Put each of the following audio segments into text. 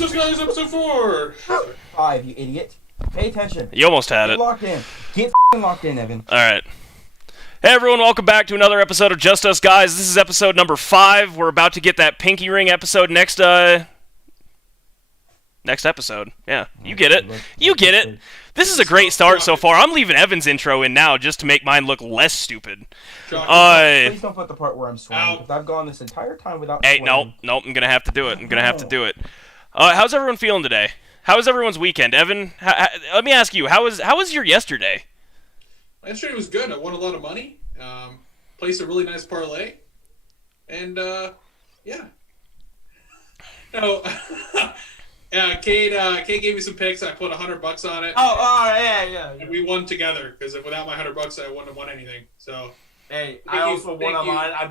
Just Us Guys, episode 4. 5, you idiot. Pay attention. You almost had Get it. locked in. Get locked in, Evan. All right. Hey everyone, welcome back to another episode of Just Us Guys. This is episode number 5. We're about to get that Pinky Ring episode next episode. Yeah, you get it. You get it. This is a great start so far. I'm leaving Evan's intro in now just to make mine look less stupid. Please don't put the part where I'm swearing, because I've gone this entire time without Hey, swearing. nope, I'm going to have to do it. How's everyone feeling today? How was everyone's weekend? Evan, let me ask you, how was your yesterday? Yesterday was good. I won a lot of money. Placed a really nice parlay. And, yeah. No, yeah, Cade gave me some picks. I put $100 on it. Yeah. And we won together, because if without my $100, I wouldn't have won anything. So, Hey, I also won on mine. I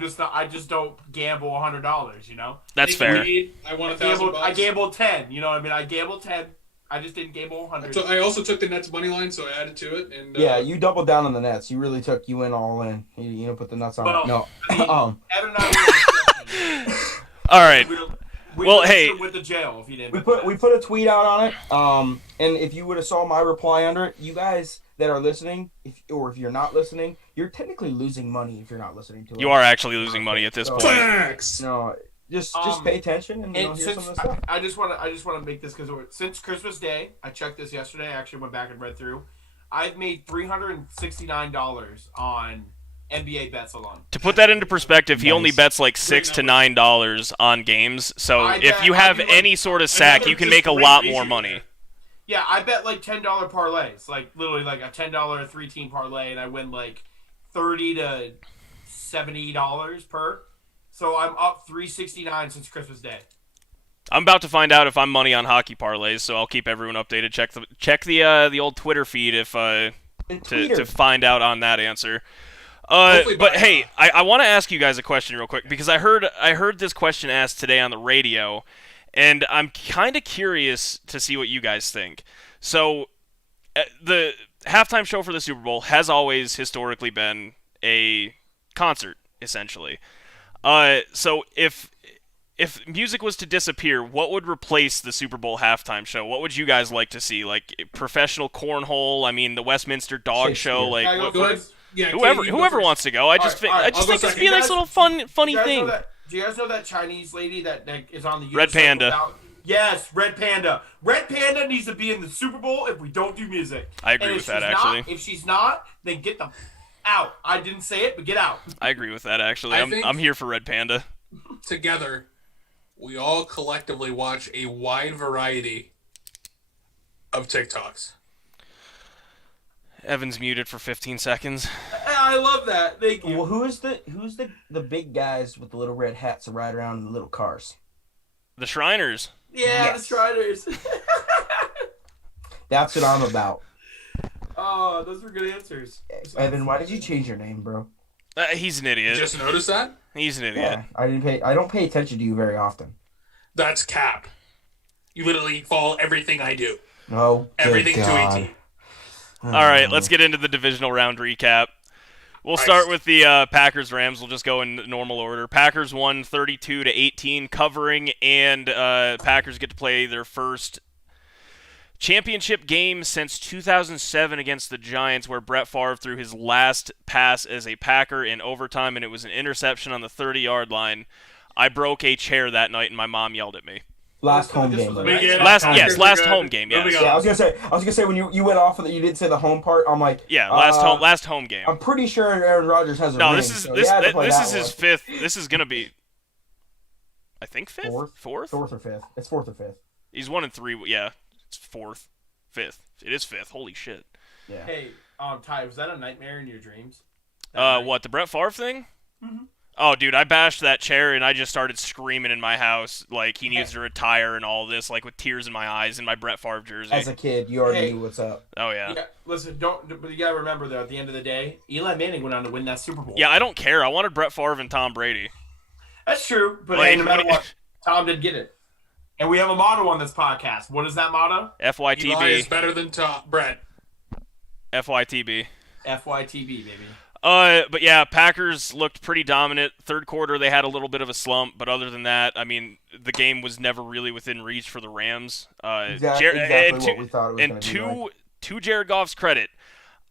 just don't gamble $100. You know. That's fair. I won $1,000. I gambled 10. You know what I mean? I gambled 10. I just didn't gamble 100. I also took the Nets money line, so I added to it. And Yeah, you doubled down on the Nets. You really you went all in. You don't put the nuts on it. No. Evan and I All right. Well, hey, with the jail if you didn't. We put a tweet out on it. And if you would have saw my reply under it, you guys that are listening, if you're not listening, you're technically losing money if you're not listening to it. You are actually losing money at this point. Facts! No, just pay attention and hear some of the stuff. I just want to make this because since Christmas Day, I checked this yesterday. I actually went back and read through. I've made $369 on NBA bets alone. To put that into perspective, he Nice. only bets like $6 to $9 on games. So if you have any sort of sack, you can make a lot more money. Yeah, I bet like $10 parlays, like literally like a $10 3-team parlay, and I win like $30 to $70 per. So I'm up $369 since Christmas Day. I'm about to find out if I'm money on hockey parlays, so I'll keep everyone updated. Check the old Twitter feed if to find out on that answer. But hey, I want to ask you guys a question real quick because I heard this question asked today on the radio, and I'm kind of curious to see what you guys think. So, the halftime show for the Super Bowl has always historically been a concert, essentially. So if music was to disappear, what would replace the Super Bowl halftime show? What would you guys like to see? Like professional cornhole? I mean, the Westminster Dog Show? Like whoever wants to go. I just think it'd be a nice little funny thing. Do you guys know that Chinese lady that is on the Red Panda? Yes, Red Panda. Red Panda needs to be in the Super Bowl if we don't do music. I agree with that, actually. If she's not, then get the out. I didn't say it, but get out. I agree with that, actually. I'm here for Red Panda. Together, we all collectively watch a wide variety of TikToks. Evan's muted for 15 seconds. I love that. Thank you. Well, who's the big guys with the little red hats that ride around in the little cars? The Shriners. Yeah, Yes. the Striders. That's what I'm about. Oh, those were good answers. Evan, why did you change your name, bro? He's an idiot. Just notice that? He's an idiot. Yeah, I don't pay attention to you very often. That's cap. You literally follow everything I do. Oh, Everything good to God. a T. All right, let's get into the divisional round recap. We'll start with the Packers-Rams. We'll just go in normal order. Packers won 32-18, covering, and Packers get to play their first championship game since 2007 against the Giants, where Brett Favre threw his last pass as a Packer in overtime, and it was an interception on the 30-yard line. I broke a chair that night, and my mom yelled at me. Last home game. Last home game. Yes. Yeah, I was gonna say when you went off and you didn't say the home part. I'm like, yeah, last home game. I'm pretty sure Aaron Rodgers has a no. ring, This is so this is his fifth. This is gonna be, I think fifth, fourth or fifth. It's fourth or fifth. He's 1-3. Yeah, it's fourth, fifth. It is fifth. Holy shit. Yeah. Hey, Ty, was that a nightmare in your dreams? What, the Brett Favre thing? Mm-hmm. Oh, dude, I bashed that chair and I just started screaming in my house like he needs to retire and all this, like with tears in my eyes in my Brett Favre jersey. As a kid, you already knew what's up. Oh yeah. Listen, but you gotta remember though, at the end of the day, Eli Manning went on to win that Super Bowl. Yeah, I don't care. I wanted Brett Favre and Tom Brady. That's true, but Like, hey, no matter what, Tom did get it. And we have a motto on this podcast. What is that motto? FYTB. Eli is better than Brett. FYTB. FYTB, baby. But yeah, Packers looked pretty dominant. Third quarter, they had a little bit of a slump, but other than that, I mean, the game was never really within reach for the Rams. Exactly what we thought it was going to be like. To Jared Goff's credit,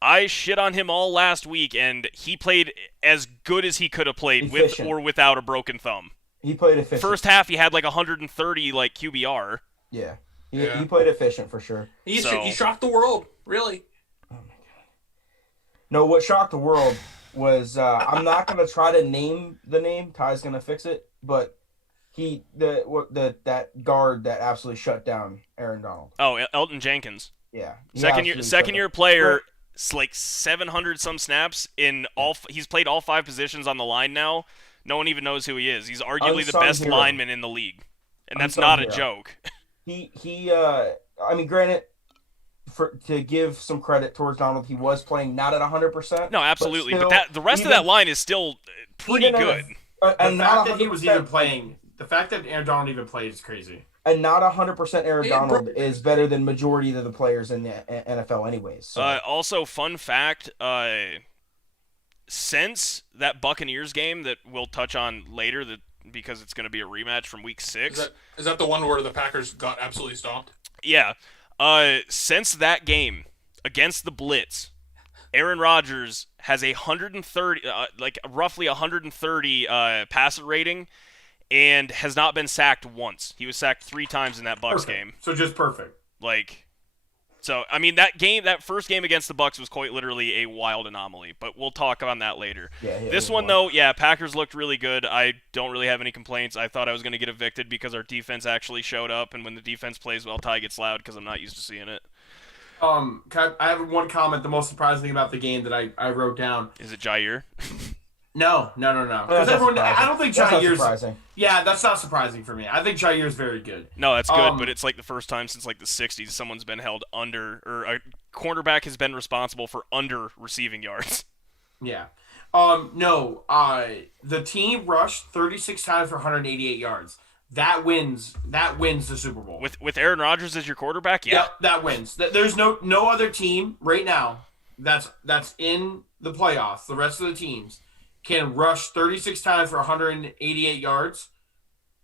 I shit on him all last week, and he played as good as he could have played with or without a broken thumb. He played efficient. First half, he had like 130 QBR. Yeah. He played efficient for sure. He shocked the world, really. Oh my god. No, what shocked the world was I'm not gonna try to name the name. Ty's gonna fix it, but that guard that absolutely shut down Aaron Donald. Oh, Elton Jenkins. Yeah. Second year player. It's like 700 some snaps in all. He's played all 5 positions on the line now. No one even knows who he is. He's arguably the best lineman in the league, and that's not a joke. I mean, granted, to give some credit towards Donald, he was playing not at 100%. No, absolutely, but the rest of that line is still pretty good. The fact that he was even playing, the fact that Aaron Donald even played is crazy. And not 100% Aaron Donald is better than majority of the players in the NFL anyways. So. Also, fun fact, since that Buccaneers game that we'll touch on later, because it's going to be a rematch from Week 6. Is that the one where the Packers got absolutely stomped? Yeah. Since that game against the Blitz, Aaron Rodgers has a 130, roughly 130 passer rating, and has not been sacked once. He was sacked 3 times in that Bucs game. So just perfect. So I mean that first game against the Bucs was quite literally a wild anomaly. But we'll talk on that later. Yeah, this one though, Packers looked really good. I don't really have any complaints. I thought I was going to get evicted because our defense actually showed up, and when the defense plays well, Ty gets loud because I'm not used to seeing it. I have one comment. The most surprising thing about the game that I wrote down. Is it Jair? No. Because I don't think Jair's. Yeah, that's not surprising for me. I think Jair's very good. No, that's good, but it's like the first time since like the 60s someone's been held under, or a cornerback has been responsible for under receiving yards. Yeah. No. The team rushed 36 times for 188 yards. That wins the Super Bowl. With Aaron Rodgers as your quarterback, yeah. Yep, that wins. There's no other team right now that's in the playoffs. The rest of the teams can rush 36 times for 188 yards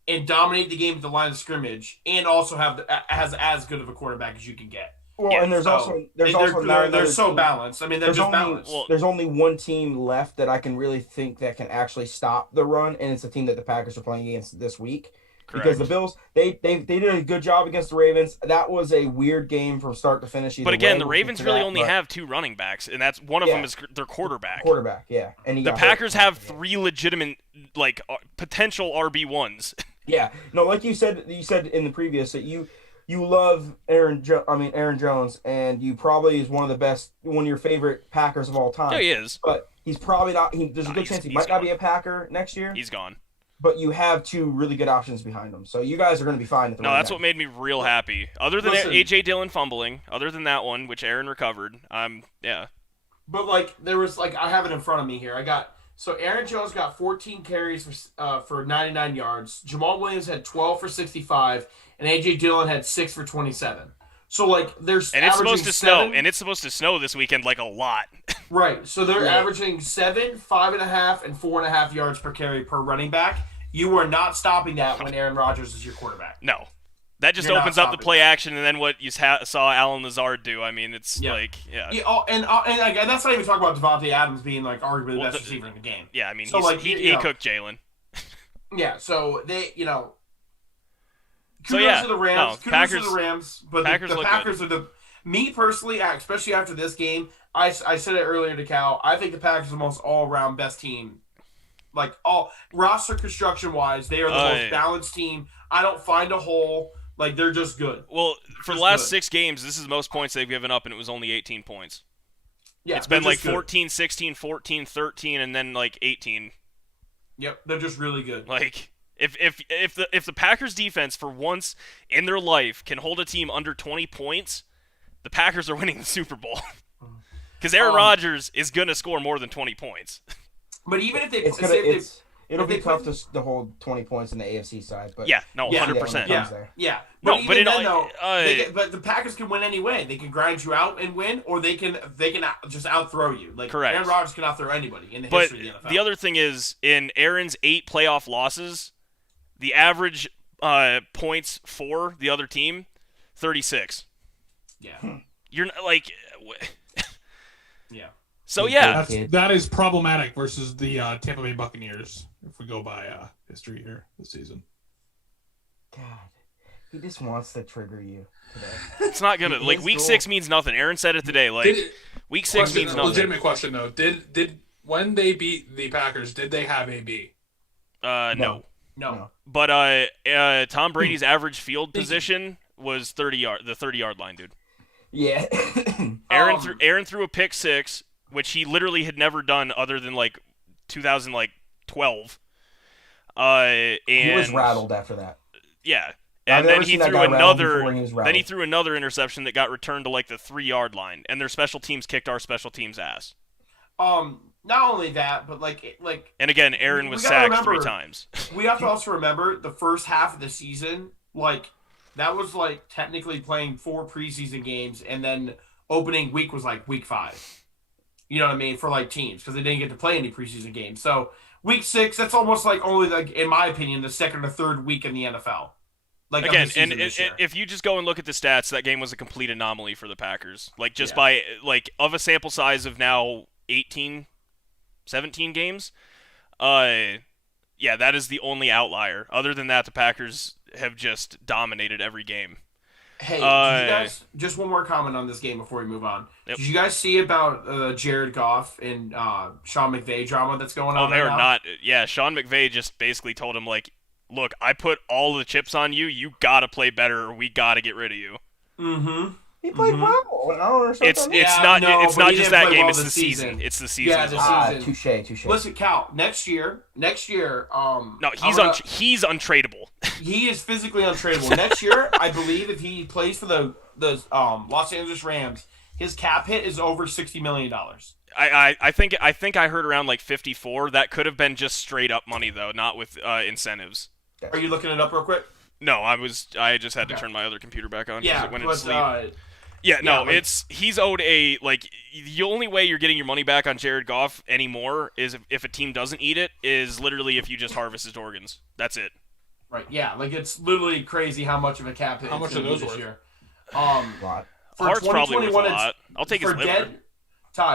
and dominate the game at the line of scrimmage, and also has as good of a quarterback as you can get. Well, and they're so balanced. I mean, they're just balanced. There's only one team left that I can really think that can actually stop the run, and it's the team that the Packers are playing against this week. Correct. Because the Bills, they did a good job against the Ravens. That was a weird game from start to finish. But again, the Ravens really only have 2 running backs, and that's one of them is their quarterback. Yeah. And the Packers have 3 legitimate, potential RB1s. Yeah. No, like you said in the previous that you love Aaron Jones, and you probably is one of your favorite Packers of all time. Yeah, he is. But he's probably not. There's a good chance he might not be a Packer next year. He's gone. But you have 2 really good options behind them, so you guys are going to be fine. That's what made me real happy. Other than A.J. Dillon fumbling, other than that one, which Aaron recovered, yeah. But there was I have it in front of me here. Aaron Jones got 14 carries for 99 yards. Jamal Williams had 12 for 65, and A.J. Dillon had 6 for 27. So there's and it's supposed to snow, and it's supposed to snow this weekend a lot. Right. So they're averaging 7, 5.5, and 4.5 yards per carry per running back. You are not stopping that when Aaron Rodgers is your quarterback. No. That just opens up the play action, and then what you saw Alan Lazard do. I mean, it's and that's not even talking about Devontae Adams being arguably the best receiver in the game. Yeah, I mean, he cooked Jalen. Yeah, so they, kudos to the Rams. Packers, to the Rams, but the Packers are me personally, especially after this game, I said it earlier to Cal, I think the Packers are the most all-around best team. All roster construction wise, they are the most balanced team. I don't find a hole. They're just good. Well, for the last 6 games, this is the most points they've given up, and it was only 18 points. Yeah, it's been 14, 16, 14, 13, and then 18. Yep, they're just really good. If the Packers defense for once in their life can hold a team under 20 points, the Packers are winning the Super Bowl. Because Aaron Rodgers is gonna score more than 20 points. But even if it'll be tough to hold 20 points in the AFC side. But 100%. Yeah. No, but but the Packers can win anyway. They can grind you out and win, or they can just outthrow you. Like correct. Aaron Rodgers can outthrow anybody in the history of the NFL. The other thing is, in Aaron's 8 playoff losses, the average points for the other team, 36. Yeah. You're like, yeah. So yeah, that is problematic versus the Tampa Bay Buccaneers. If we go by history here this season. God, he just wants to trigger you today. It's not gonna week 6 means nothing. Aaron said it today. Week 6 means nothing. Legitimate question though. Did when they beat the Packers, did they have AB? No. But Tom Brady's average field position was the 30-yard line, dude. Yeah. Aaron threw a pick 6, which he literally had never done other than 2012. And he was rattled after that. Yeah. And then he threw another interception that got returned to the 3-yard line, and their special teams kicked our special teams ass. Not only that, but and again, Aaron was sacked 3 times. We have to also remember the first half of the season, that was technically playing 4 preseason games, and then opening week was week 5. You know what I mean? For teams, because they didn't get to play any preseason games. So week 6, that's almost only in my opinion, the second or third week in the NFL. Again, and if you just go and look at the stats, that game was a complete anomaly for the Packers. By of a sample size of now 18, 17 games, that is the only outlier. Other than that, the Packers have just dominated every game. Hey, did you guys, just one more comment on this game before we move on. Yep. Did you guys see about Jared Goff and Sean McVay drama that's going on? Oh, they are not. Yeah, Sean McVay just basically told him, look, I put all the chips on you. You got to play better or we got to get rid of you. Mm-hmm. He played well. It's not just that game. It's the season. It's the season. Yeah, the season. Touche. Listen, Cal. Next year. No, he's untradeable. He is physically untradeable. Next year, I believe if he plays for the Los Angeles Rams, his cap hit is over $60 million. I think I heard around 54. That could have been just straight up money though, not with incentives. Are you looking it up real quick? No, I just had to turn my other computer back on because it went into sleep. He's owed the only way you're getting your money back on Jared Goff anymore is if a team doesn't eat it, is literally if you just harvest his organs. That's it. Right, yeah, it's literally crazy how much of a cap hit. How much are those this worth? Year. A lot. For Heart's probably worth a lot. I'll take his liver.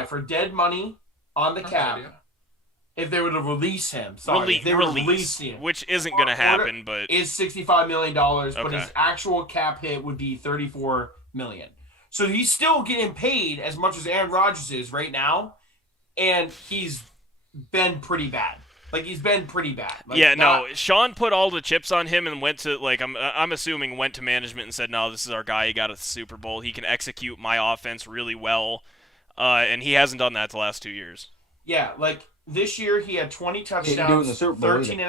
For dead money on the cap, if they were to release him, release him, which isn't going to happen, but is $65 million, but his actual cap hit would be $34 million. So he's still getting paid as much as Aaron Rodgers is right now, and he's been pretty bad. He's been pretty bad. Sean put all the chips on him and went to I'm assuming went to management and said, "No, this is our guy. He got a Super Bowl. He can execute my offense really well." And he hasn't done that the last 2 years. Yeah, this year he had 20 touchdowns, 13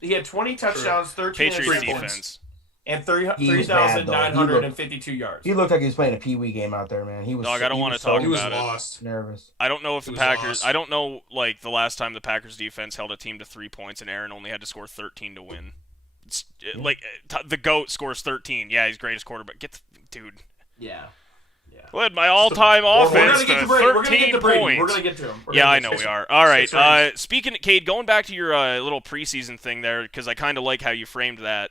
he had 20 touchdowns, 13 Patriots defense, and 3,952 yards. He looked like he was playing a pee-wee game out there, man. He was. Dog, I don't want to talk about it. He was lost. Nervous. I don't know if the Packers. I don't know the last time the Packers defense held a team to 3 points and Aaron only had to score 13 to win. The GOAT scores 13. Yeah, he's greatest quarterback. Dude. Yeah. Led my all-time offense to 13 points. We're going to get to him. I know we are. All right. Speaking of Cade, going back to your little preseason thing there, because I kind of like how you framed that.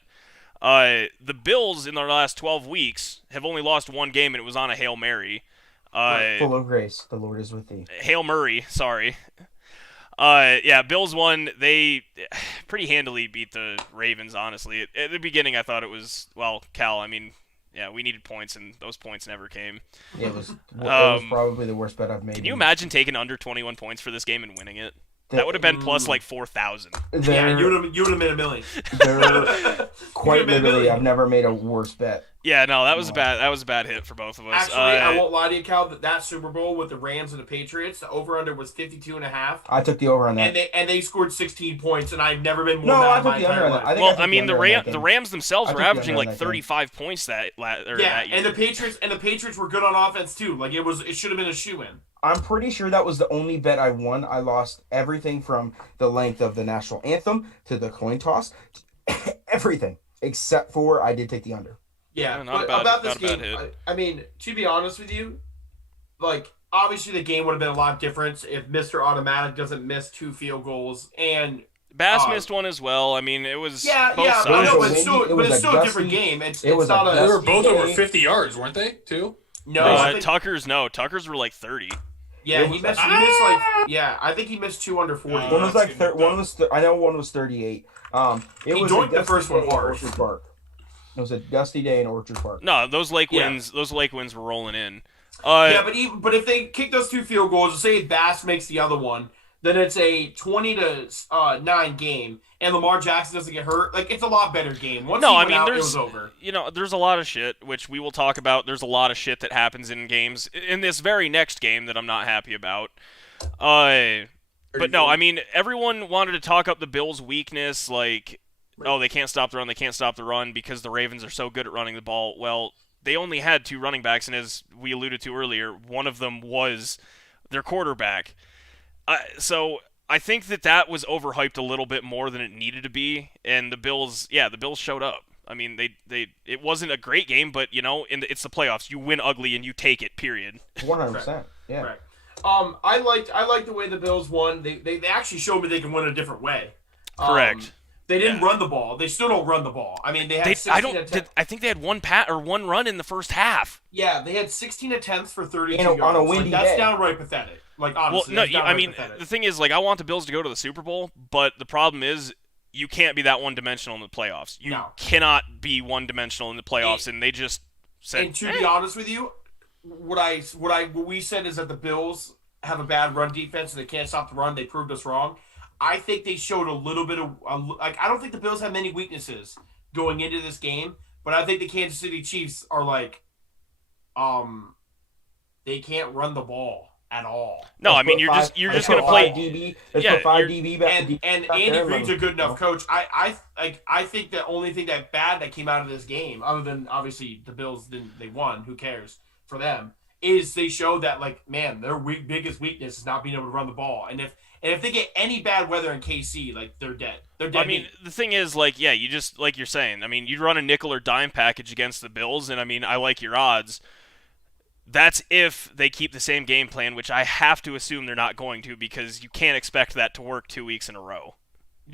The Bills in their last 12 weeks have only lost 1 game, and it was on a Hail Mary. Full of grace, the Lord is with thee. Hail Murray, sorry. Bills won. They pretty handily beat the Ravens, honestly. At the beginning, I thought it was, Cal, we needed points, and those points never came. Yeah, it was probably the worst bet I've made. Can you imagine taking under 21 points for this game and winning it? That would have been plus 4,000. Yeah, you would have made $1 million. Quite literally, I've never made a worse bet. Yeah, no, that was a bad hit for both of us. Actually, I won't lie to you, Cal. That Super Bowl with the Rams and the Patriots, the over/under was 52.5. I took the over on that, and they scored 16 points, and I've never been more mad in my entire life. The Rams themselves were averaging 35 points that year. And the Patriots were good on offense too. It should have been a shoe-in. I'm pretty sure that was the only bet I won. I lost everything from the length of the national anthem to the coin toss, everything. except for I did take the under. Yeah, not but about this bad game, hit. I mean, to be honest with you, like obviously the game would have been a lot different if Mr. Automatic doesn't miss 2 field goals and Bass missed one as well. I mean, it was both but sides. no, but it's still a different game. It's not They a. were both over 50 yards, weren't they? Too. No, Tucker's Tucker's were like 30. Yeah, he missed like I think he missed 2 under 40. One was like I know one was 38. He joined the first one hard. Orchard Park. It was a dusty day in Orchard Park. No, those lake winds were rolling in. But if they kick those 2 field goals, say Bass makes the other one, then it's a 20-9 game, and Lamar Jackson doesn't get hurt. Like it's a lot better game. Once it was over. There's a lot of shit which we will talk about. There's a lot of shit that happens in games in this very next game that I'm not happy about. But no, I mean everyone wanted to talk up the Bills' weakness, like they can't stop the run, they can't stop the run because the Ravens are so good at running the ball. Well, they only had 2 running backs, and as we alluded to earlier, one of them was their quarterback. So I think that was overhyped a little bit more than it needed to be, and the Bills showed up. I mean, it wasn't a great game, but it's the playoffs. You win ugly and you take it. Period. 100%. Yeah. Right. I liked the way the Bills won. They actually showed me they can win a different way. Correct. They didn't run the ball. They still don't run the ball. I mean, they had 16 attempts. I think they had one run in the first half. Yeah, they had 16 attempts for 32 yards. On a windy that's day. downright pathetic. Like honestly, the thing is, like, I want the Bills to go to the Super Bowl, but the problem is you can't be that one-dimensional in the playoffs. You cannot be one-dimensional in the playoffs, and they just said. And to be honest with you, what we said is that the Bills have a bad run defense and they can't stop the run. They proved us wrong. I think they showed a little bit of I don't think the Bills have many weaknesses going into this game, but I think the Kansas City Chiefs are like, they can't run the ball at all. No, I mean you're just gonna play DB. Put 5 DB back. And Andy Reid's a good enough coach. I think the only thing that came out of this game, other than obviously the Bills they won, who cares for them, is they showed that like man, their biggest weakness is not being able to run the ball. And if they get any bad weather in KC, like they're dead. They're dead. I mean, the thing is, like, you just like you're saying. I mean, you'd run a nickel or dime package against the Bills, and I mean, I like your odds. That's if they keep the same game plan, which I have to assume they're not going to, because you can't expect that to work 2 weeks in a row.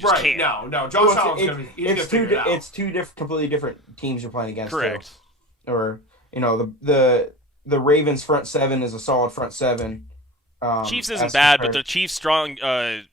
Right? Can't. No. Josh Allen's gonna figure it out. It's 2 completely different teams you're playing against. Correct. Too. Or the Ravens front 7 is a solid front 7. Chiefs isn't bad, but the Chiefs' strong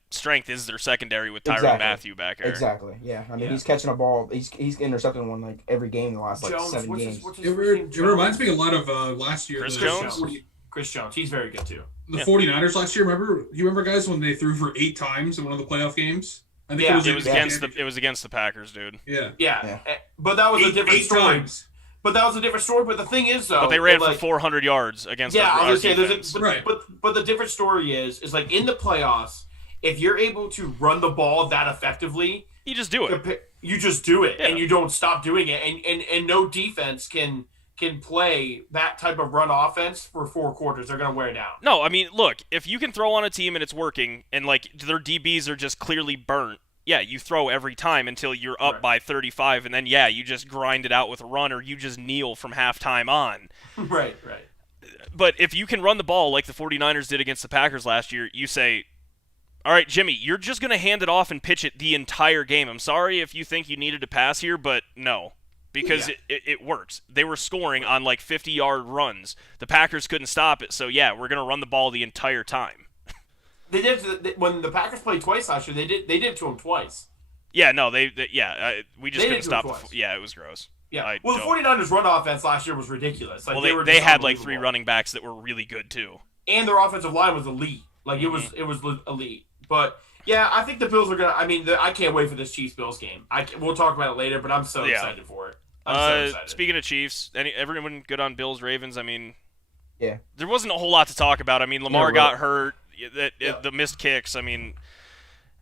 strength is their secondary with Tyrann Mathieu back there. Exactly. Yeah. I mean, he's catching a ball. He's intercepting one like every game in the last like 7 games. It reminds me a lot of last year. Chris Jones. Chris Jones. He's very good too. The 49ers last year. You remember guys when they threw for 8 times in one of the playoff games? I think it was against the Packers, dude. Yeah. But that was a different story. Times. But that was a different story. But the thing is, though, but they ran for 400 yards against. I was gonna defense. say, but the different story is like in the playoffs, if you're able to run the ball that effectively, you just do it. You just do it, and you don't stop doing it, and no defense can play that type of run offense for 4 quarters. They're gonna wear it down. No, I mean, look, if you can throw on a team and it's working, and like their DBs are just clearly burnt. Yeah, you throw every time until you're up by 35, and then, you just grind it out with a run, or you just kneel from halftime on. Right. But if you can run the ball like the 49ers did against the Packers last year, you say, all right, Jimmy, you're just going to hand it off and pitch it the entire game. I'm sorry if you think you needed to pass here, but no, because it works. They were scoring on like 50-yard runs. The Packers couldn't stop it, so, we're going to run the ball the entire time. They did when the Packers played twice last year. They did it to them twice. Yeah, no, we just couldn't stop. It was gross. Yeah, the 49ers' run offense last year was ridiculous. Like, they had like 3 running backs that were really good too, and their offensive line was elite. Like it was elite. But I think the Bills are gonna. I mean, I can't wait for this Chiefs-Bills game. We'll talk about it later, but I'm so excited for it. I'm so excited. Speaking of Chiefs, everyone good on Bills Ravens? I mean, there wasn't a whole lot to talk about. I mean, Lamar got hurt. The missed kicks. I mean,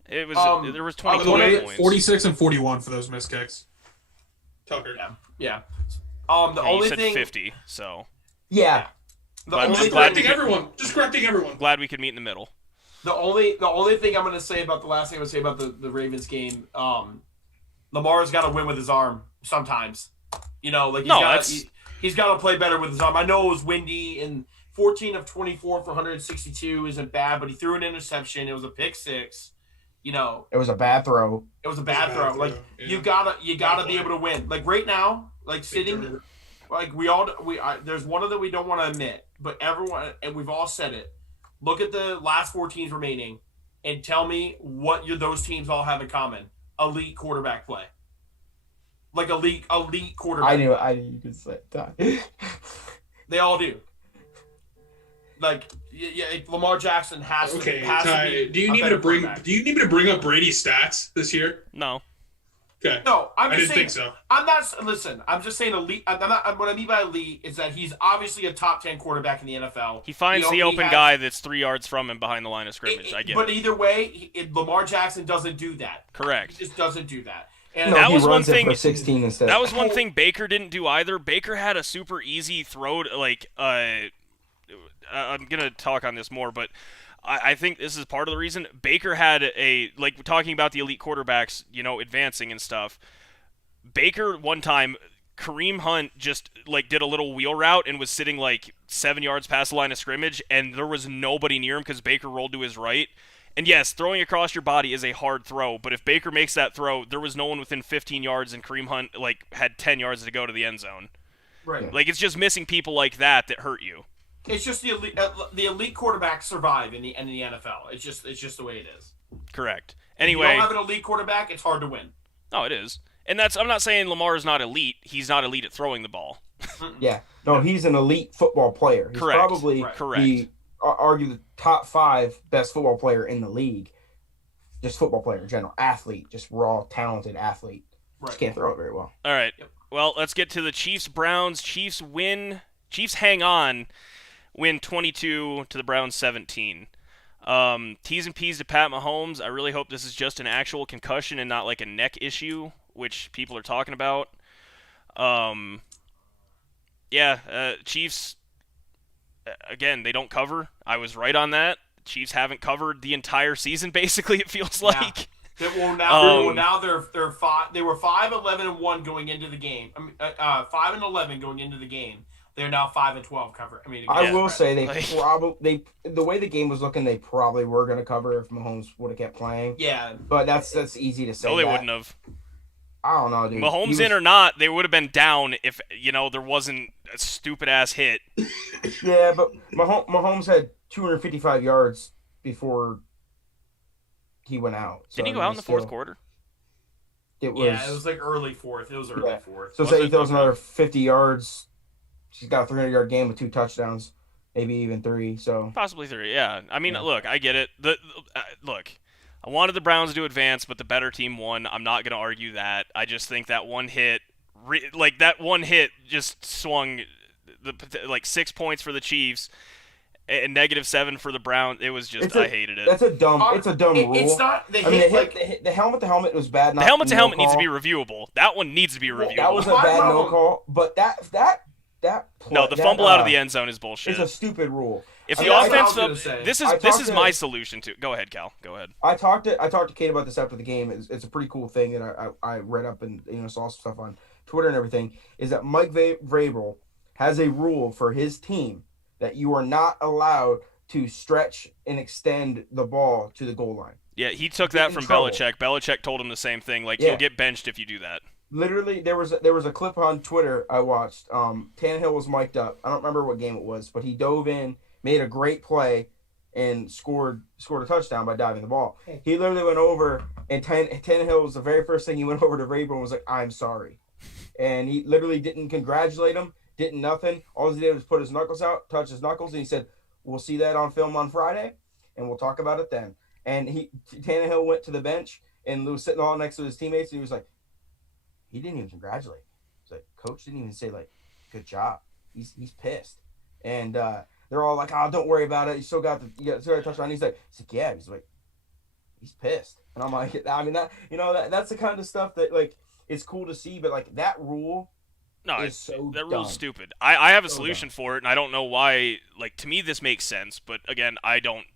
it was there was 20 points. 46 and 41 for those missed kicks. Tucker. Yeah. The only said thing 50. So. Yeah. Correcting everyone. Glad we could meet in the middle. The only thing I'm going to say about the last thing I'm going to say about the Ravens game, Lamar's got to win with his arm. sometimes. You know, like he's got to play better with his arm. I know it was windy, and 14 of 24 for 162 isn't bad, but he threw an interception. It was a pick six. You know, it was a bad throw. It was a bad throw. Like you gotta be able to win. Like right now, like sitting, like there's one of that we don't want to admit, but everyone and we've all said it. Look at the last 4 teams remaining, and tell me what those teams all have in common: elite quarterback play. Like elite quarterback. I knew you could say that. They all do. Like, yeah, Lamar Jackson has to. Ty, do you need me to bring up Brady's stats this year? No. Okay. No, I didn't think so. I'm not. Listen, I'm just saying elite. What I mean by elite is that he's obviously a top 10 quarterback in the NFL. He finds the open guy that's 3 yards from him behind the line of scrimmage. I get it. But either way, Lamar Jackson doesn't do that. Correct. He just doesn't do that. And that was one thing. For 16 instead. That was one thing Baker didn't do either. Baker had a super easy throw. I'm gonna talk on this more, but I think this is part of the reason Baker had talking about the elite quarterbacks, advancing and stuff. Baker one time, Kareem Hunt just did a little wheel route and was sitting 7 yards past the line of scrimmage, and there was nobody near him because Baker rolled to his right. And yes, throwing across your body is a hard throw, but if Baker makes that throw, there was no one within 15 yards, and Kareem Hunt had 10 yards to go to the end zone. Right. It's just missing people like that hurt you. It's just the elite quarterbacks survive in the NFL. It's just the way it is. Correct. Anyway, if you don't have an elite quarterback, it's hard to win. No, it is. And I'm not saying Lamar is not elite. He's not elite at throwing the ball. Yeah. No, he's an elite football player. He's Correct. probably argue the top 5 best football player in the league. Just football player in general. Athlete. Just raw, talented athlete. Right. Just can't throw it very well. All right. Yep. Well, let's get to the Chiefs-Browns. Chiefs win. Chiefs hang on. Win 22 to the Browns 17. T's and P's to Pat Mahomes. I really hope this is just an actual concussion and not a neck issue, which people are talking about. Chiefs, again, they don't cover. I was right on that. Chiefs haven't covered the entire season, basically, it feels like. Now they're 5. They were 5-11-1 going into the game. 5-11 going into the game. They're now 5-12 cover. I will say they the way the game was looking, they probably were going to cover if Mahomes would have kept playing. Yeah, but that's easy to say. No, they wouldn't have. I don't know, dude. Mahomes in or not, they would have been down if there wasn't a stupid ass hit. Yeah, but Mahomes had 255 yards before he went out. Didn't he go out in the fourth quarter? It was early fourth. It was early fourth. So say he throws another 50 yards. He's got a 300-yard game with 2 touchdowns, maybe even 3. So possibly 3. Yeah. Look, I get it. Look, I wanted the Browns to advance, but the better team won. I'm not going to argue that. I just think that one hit, just swung 6 points for the Chiefs and -7 for the Browns. It was just I hated it. That's a dumb. It's a dumb rule. It's not. The helmet to helmet was bad. The helmet to helmet needs to be reviewable. That one needs to be reviewable. That was a bad no call, but that the fumble out of the end zone is bullshit. It's a stupid rule. If the offense, this is my solution to. Go ahead, Cal. Go ahead. I talked to Kate about this after the game. It's a pretty cool thing that I read up and saw some stuff on Twitter and everything. Is that Mike Vrabel has a rule for his team that you are not allowed to stretch and extend the ball to the goal line. Yeah, he took that from Belichick. Belichick told him the same thing. You'll get benched if you do that. Literally, there was a clip on Twitter I watched. Tannehill was mic'd up. I don't remember what game it was, but he dove in, made a great play, and scored a touchdown by diving the ball. He literally went over, and Tannehill was the very first thing he went over to Vrabel and was like, "I'm sorry," and he literally didn't congratulate him, didn't nothing. All he did was put his knuckles out, touch his knuckles, and he said, "We'll see that on film on Friday, and we'll talk about it then." And Tannehill went to the bench and was sitting all next to his teammates, and he was like, he didn't even congratulate. He's like, coach didn't even say good job. He's pissed, and they're all like, "Oh, don't worry about it. You still got a touchdown." He's like, "Yeah." He's like, he's pissed, and I'm like, that's the kind of stuff that it's cool to see, but that rule. No, that rule's stupid. I have a solution for it, and I don't know why. To me, this makes sense, but again, I don't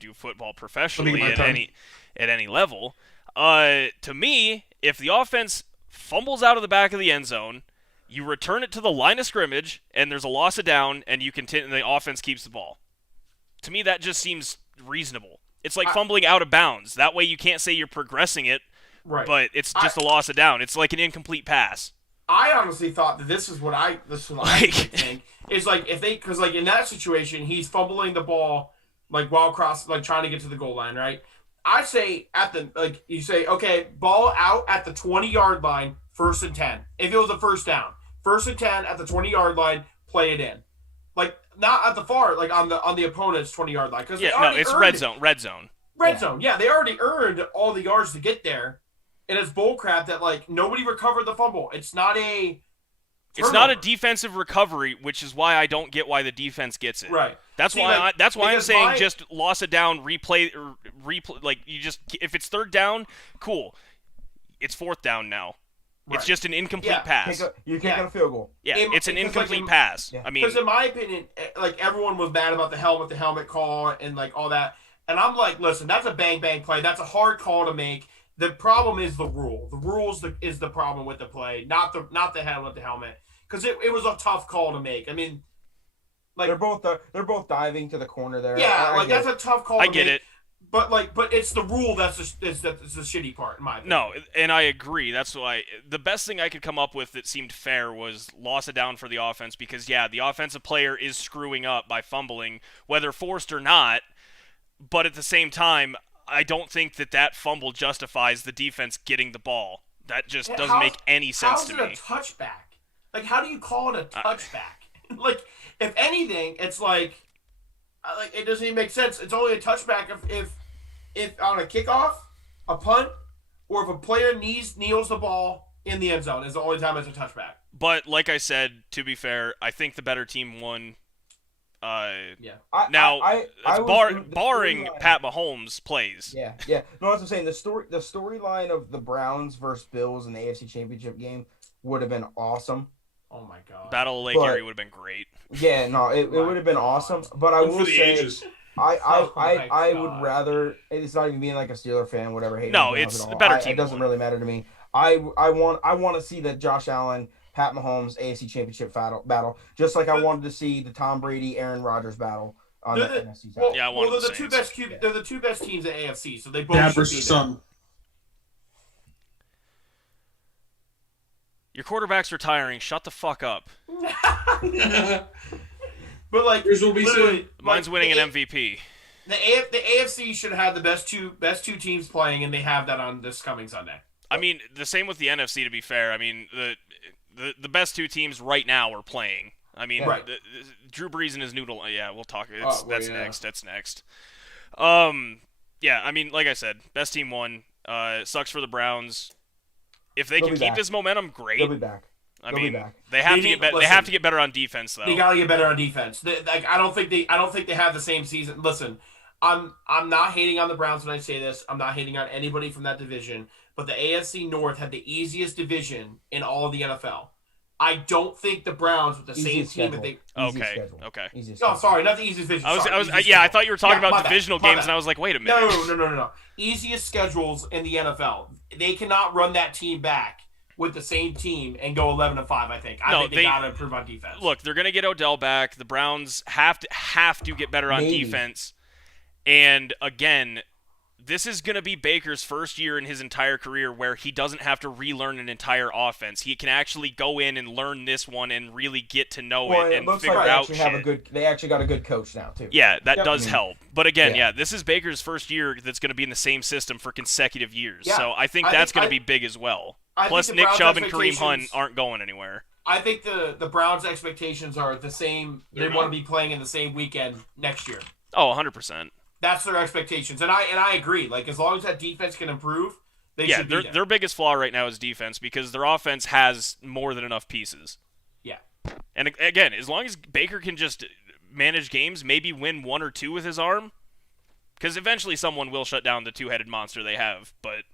do football professionally at any level. To me, if the offense fumbles out of the back of the end zone, you return it to the line of scrimmage, and there's a loss of down, and you continue, and the offense keeps the ball. To me, that just seems reasonable. It's like fumbling out of bounds. That way you can't say you're progressing it, right. But it's just a loss of down. It's like an incomplete pass. I honestly thought that this is what I think is like if they because like in that situation he's fumbling the ball like while trying to get to the goal line, right? I say you say okay, ball out at the 20-yard line, 1st and 10. If it was a first down, 1st and 10 at the 20-yard line, play it in. Like not at the far, like on the opponent's 20-yard line. It's red zone. Red zone. Red zone. Yeah, they already earned all the yards to get there, and it's bullcrap that like nobody recovered the fumble. It's not a defensive recovery, which is why I don't get why the defense gets it. Right. That's why I'm saying just loss it down, replay. Like you just if it's 3rd down, cool. It's 4th down now. Right. It's just an incomplete pass. You can't get a field goal. Yeah, it's an incomplete pass. Yeah. I mean, because in my opinion, like everyone was mad about the helmet call and like all that, and I'm like, listen, that's a bang play. That's a hard call to make. The problem is the rule. The rules is the problem with the play, not the helmet. Because it was a tough call to make. I mean, like they're both diving to the corner there. Yeah, that's a tough call. I get it. But it's the rule that's the shitty part in my opinion. No, and I agree. That's why the best thing I could come up with that seemed fair was loss it down for the offense because the offensive player is screwing up by fumbling, whether forced or not. But at the same time, I don't think that fumble justifies the defense getting the ball. That just doesn't make any sense to me. How's it a touchback? Like, how do you call it a touchback? Like, if anything, it's like it doesn't even make sense. It's only a touchback if on a kickoff, a punt, or if a player kneels the ball in the end zone is the only time it's a touchback. But like I said, to be fair, I think the better team won. Barring Pat Mahomes plays. Yeah. No, that's what I'm saying. The storyline of the Browns versus Bills in the AFC Championship game would have been awesome. Oh my god. Battle of Lake Erie would have been great. Yeah, no, it would have been awesome. But I will say, I would rather. It's not even being like a Steeler fan, whatever. No, it's a better team. It doesn't really matter to me. I want to see the Josh Allen, Pat Mahomes AFC Championship battle, just like I wanted to see the Tom Brady, Aaron Rodgers battle on the NFC side. Yeah, they're the two best. They're the two best teams at AFC, so they both should be there. Your quarterback's retiring. Shut the fuck up. But like, mine's winning an MVP. The AFC should have the best two teams playing, and they have that on this coming Sunday. I mean, the same with the NFC. To be fair, I mean the best two teams right now are playing. I mean, Drew Brees and his noodle. Yeah, we'll talk. That's next. That's next. Yeah, I mean, like I said, best team won. Sucks for the Browns. If they can keep this momentum, great. They'll be back. I mean, they have to get better. They have to get better on defense, though. They gotta get better on defense. I don't think they have the same season. Listen, I'm not hating on the Browns when I say this. I'm not hating on anybody from that division. But the AFC North had the easiest division in all of the NFL. I don't think the Browns with the same team. Okay. No, sorry, not the easiest division. I thought you were talking about divisional games, and I was like, wait a minute. No. Easiest schedules in the NFL. They cannot run that team back with the same team and go 11-5. I think they gotta improve on defense. Look, they're gonna get Odell back. The Browns have to get better on defense. And again, this is going to be Baker's first year in his entire career where he doesn't have to relearn an entire offense. He can actually go in and learn this one and really get to know it and figure out shit. They actually got a good coach now, too. Yeah, that does help. But again, this is Baker's first year that's going to be in the same system for consecutive years. Yeah. So I think that's going to be big as well. Plus, Nick Chubb and Kareem Hunt aren't going anywhere. I think the Browns' expectations are the same. They want to be playing in the same weekend next year. Oh, 100%. That's their expectations, and I agree. Like, as long as that defense can improve, they should be there. Their biggest flaw right now is defense because their offense has more than enough pieces. Yeah. And again, as long as Baker can just manage games, maybe win one or two with his arm, because eventually someone will shut down the two-headed monster they have. But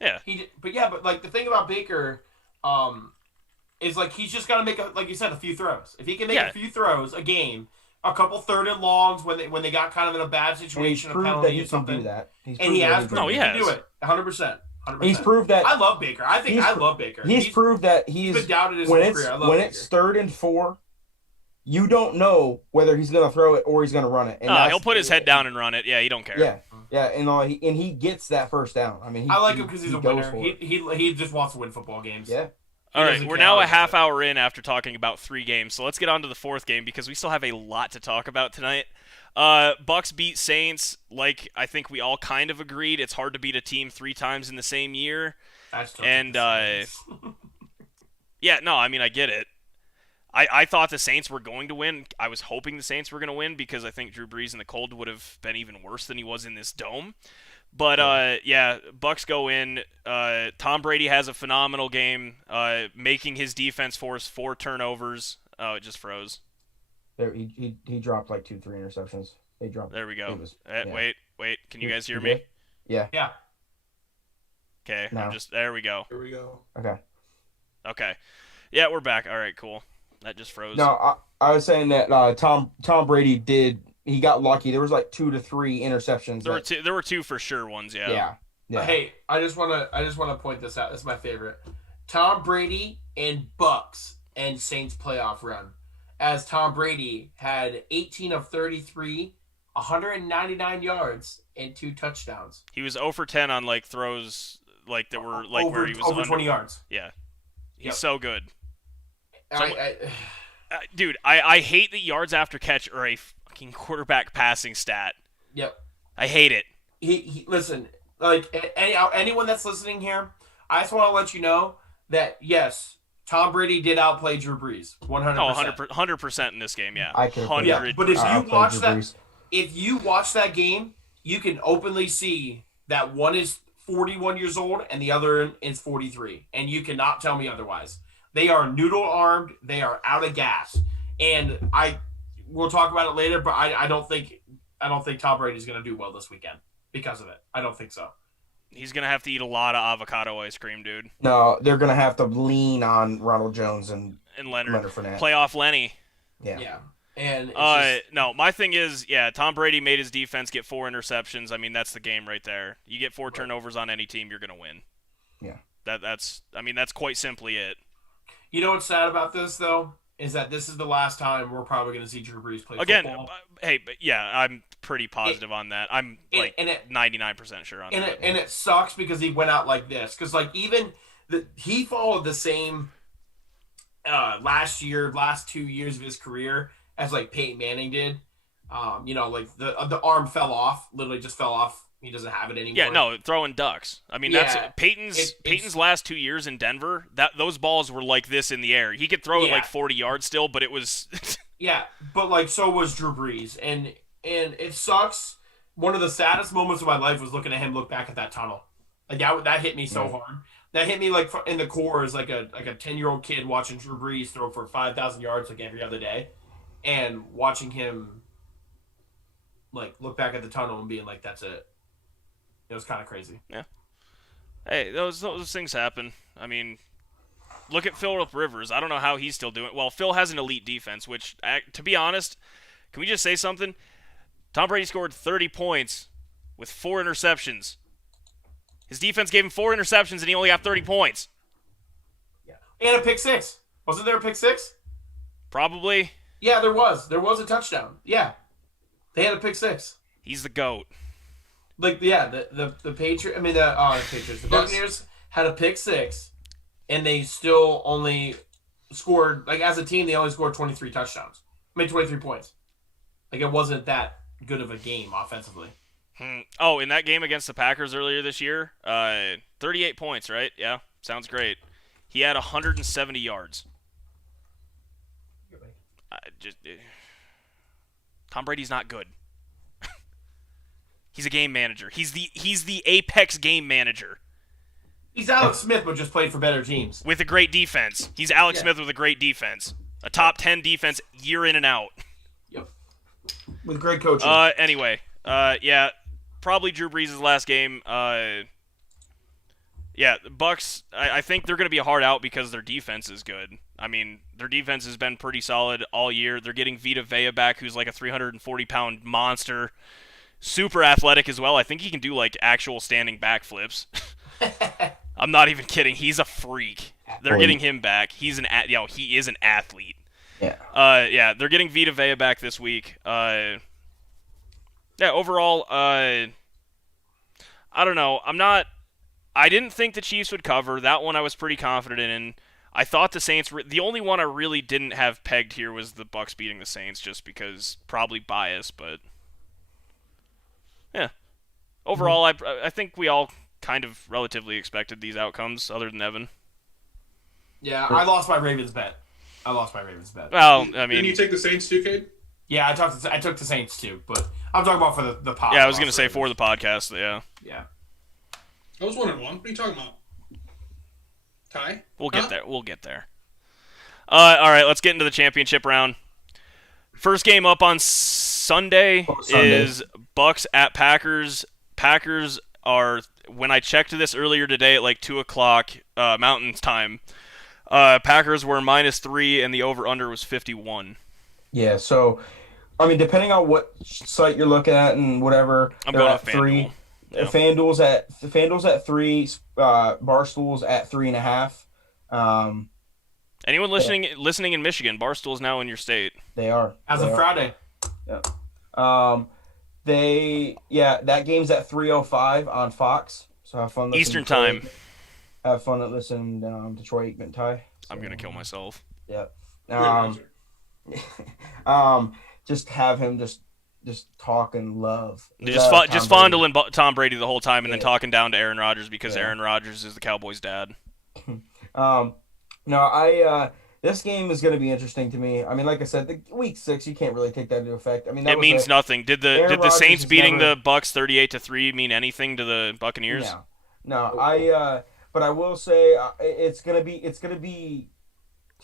yeah. But like the thing about Baker, is like he's just got to make like you said, a few throws. If he can make a few throws a game. A couple third and longs when they got kind of in a bad situation, a penalty or something. Do that. He has proven to do it, 100%. 100%. He's proved that. I love Baker. I love Baker. He's proved that he's been doubted his when whole it's career. I love when Baker. it's 3rd and 4, you don't know whether he's going to throw it or he's going to run it. And he'll put his head down and run it. Yeah, he don't care. Yeah, and he gets that first down. I mean, I like him because he's a winner. He just wants to win football games. Yeah. All right, we're now a half hour in after talking about 3 games, so let's get on to the 4th game because we still have a lot to talk about tonight. Bucks beat Saints. Like I think we all kind of agreed, it's hard to beat a team 3 times in the same year. And yeah, no, I mean I get it. I thought the Saints were going to win. I was hoping the Saints were going to win because I think Drew Brees in the cold would have been even worse than he was in this dome. But, yeah, Bucks go in. Tom Brady has a phenomenal game, making his defense force 4 turnovers. Oh, it just froze. There, he dropped like 2-3 interceptions. They dropped. There we go. Yeah. Wait. Can you guys hear me? Yeah. Yeah. Okay. No. There we go. Here we go. Okay. Yeah, we're back. All right, cool. That just froze. No, I was saying that Tom Brady did. He got lucky. There was like 2 to 3 interceptions. There were 2 for sure ones. Yeah. Hey, I just wanna point this out. This is my favorite. Tom Brady and Bucks and Saints playoff run, as Tom Brady had 18 of 33, 199 yards and 2 touchdowns. He was 0 for 10 on like throws like that were like where he was over 20 yards. Yeah. He's so good. Dude, I hate that yards after catch are a fucking quarterback passing stat. Yep. I hate it. He listen, like anyone that's listening here, I just want to let you know that yes, Tom Brady did outplay Drew Brees 100%. Oh, 100% in this game, yeah. I could 100. Yeah, but if you watch that game, you can openly see that one is 41 years old and the other is 43, and you cannot tell me otherwise. They are noodle armed. They are out of gas, and we'll talk about it later. But I don't think Tom Brady's going to do well this weekend because of it. I don't think so. He's going to have to eat a lot of avocado ice cream, dude. No, they're going to have to lean on Ronald Jones and Leonard Fournette. Playoff Lenny. Yeah. And no, my thing is, Tom Brady made his defense get 4 interceptions. I mean, that's the game right there. You get 4 turnovers on any team, you're going to win. Yeah. That's quite simply it. You know what's sad about this, though, is that this is the last time we're probably going to see Drew Brees play football. Hey, but yeah, I'm pretty positive on that. I'm 99% sure on that. And it sucks because he went out like this. Because, like, he followed the same last 2 years of his career as, like, Peyton Manning did. Like, the arm fell off, literally just fell off. He doesn't have it anymore. Yeah, no, throwing ducks. I mean, that's Peyton's last 2 years in Denver. Those balls were like this in the air. He could throw it like 40 yards still, but it was. Yeah, but like so was Drew Brees, and it sucks. One of the saddest moments of my life was looking at him look back at that tunnel. Like that hit me so hard. That hit me like in the core as like a 10-year-old kid watching Drew Brees throw for 5,000 yards like every other day, and watching him like look back at the tunnel and being like, "That's it." It was kind of crazy. Yeah. Hey, those things happen. I mean, look at Phillip Rivers. I don't know how he's still doing it. Well, Phil has an elite defense, which, to be honest, can we just say something? Tom Brady scored 30 points with 4 interceptions. His defense gave him 4 interceptions, and he only got 30 points. Yeah. And a pick 6. Wasn't there a pick 6? Probably. Yeah, there was. There was a touchdown. Yeah. They had a pick 6. He's the GOAT. Like, yeah, the Patriots, the Buccaneers had a pick 6, and they still only scored, like, as a team, they only scored 23 touchdowns. 23 points. Like, it wasn't that good of a game offensively. Oh, in that game against the Packers earlier this year, 38 points, right? Yeah, sounds great. He had 170 yards. Tom Brady's not good. He's a game manager. He's the apex game manager. He's Alex Smith, but just played for better teams. With a great defense. He's Alex Smith with a great defense. A top 10 defense year in and out. Yep. With great coaching. Anyway, probably Drew Brees' last game. The Bucks, I think they're going to be a hard out because their defense is good. I mean, their defense has been pretty solid all year. They're getting Vita Vea back, who's like a 340-pound monster. Super athletic as well. I think he can do, like, actual standing backflips. I'm not even kidding. He's a freak. They're getting him back. He is an athlete. Yeah. Yeah, they're getting Vita Vea back this week. Yeah, overall, I don't know. I didn't think the Chiefs would cover. That one I was pretty confident in. I thought the Saints the only one I really didn't have pegged here was the Bucs beating the Saints, just because probably bias, but yeah. Overall, I think we all kind of relatively expected these outcomes, other than Evan. Yeah, I lost my Ravens bet. Well, I mean, didn't you take the Saints too, Cade? Yeah, I took the Saints too, but I'm talking about for the podcast. Yeah, I was gonna say for the podcast. Yeah. Yeah. I was 1-1. What are you talking about? Tie? We'll get there. All right, let's get into the championship round. First game up on Sunday is Bucs at Packers. Packers are, when I checked this earlier today at like 2:00 Mountain time, Packers were -3 and the over/under was 51. Yeah, so I mean, depending on what site you're looking at and whatever, I'm going at 3. Yeah. FanDuel's at 3, Barstool's at 3.5. Anyone listening in Michigan, Barstool's now in your state. They are as of Friday. Yeah. That game's at 3:05 on Fox. So have fun listening. Eastern time. Have fun listening Detroit and Ty. I'm gonna kill myself. Yeah. Just have him just talk and love. Just fondling Tom Brady the whole time, and then talking down to Aaron Rodgers because Aaron Rodgers is the Cowboys' dad. This game is going to be interesting to me. I mean, like I said, week 6 you can't really take that into effect. I mean, it means nothing. Did the Saints beating the Bucs 38-3 mean anything to the Buccaneers? No. But I will say it's gonna be